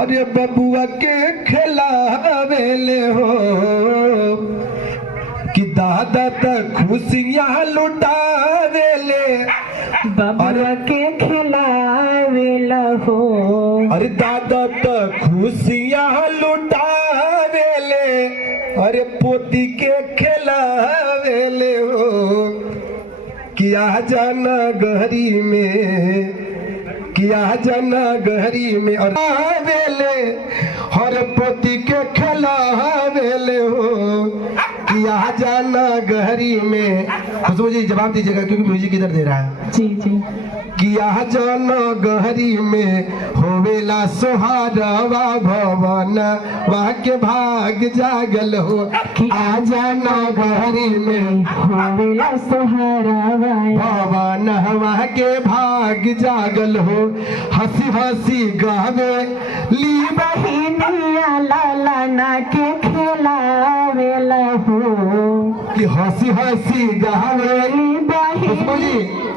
अरे बबुआ के खिलावेले हो कि दादा तक खुशियाँ लुटावेले बबुआ के खिलावेला हो। अरे दादा तक खुशियाँ लुटावेले अरे पोती के खिलावेले हो किया जाना गहरी में किया जाना गहरी में और आवेले हर पोती के खिलावेले हो किया जाना गहरी में। खुशबू जी जवाब दीजिएगा क्योंकि म्यूजिक इधर दे रहा है। जी जी। किया जाना गहरी में होवेला सोहारवा भवन वहाँ के भाग जागल हो। आ जाना गहरी में होवेला सोहारवा भवन वहाँ के भाग जागल हो। हंसी हंसी गावे ली बहिनिया लाला ना के खिलावेला हो कि हंसी हंसी गावे बहिनी खुशबू जी